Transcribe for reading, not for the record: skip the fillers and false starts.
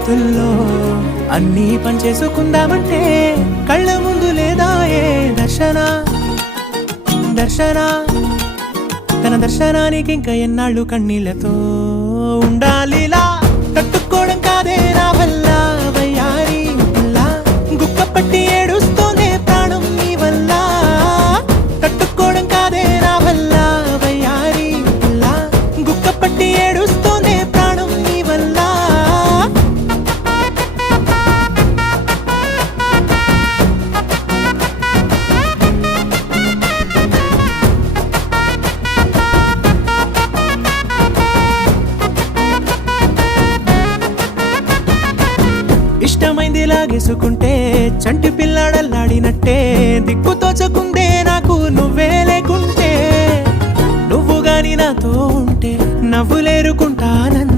లోతుల్లో అన్నీ పనిచేసుకుందామంటే కళ్ళ ముందు లేదా ఏ దర్శన తన దర్శనానికి ఇంకా ఎన్నాళ్ళు కన్నీళ్లతో ఉండాలిలా తట్టుకోవడం కాదే నా వల్ల వయ్యారి గుక్క పట్టి ఏడుస్తూనే ప్రాణం నీ వల్ల తట్టుకోవడం కాదే నా వల్ల వయ్యారి గుక్క పట్టి ఏడుస్తూనే ప్రాణం నీ వల్ల ఇష్టమైంది లాగేసుకుంటే చంటి పిల్లాడల్లాడినట్టే దిక్కు తోచకుందే నాకు నువ్వే లేకుంటే నువ్వు గాని నాతో ఉంటే నవ్వులేరుకుంటానంతే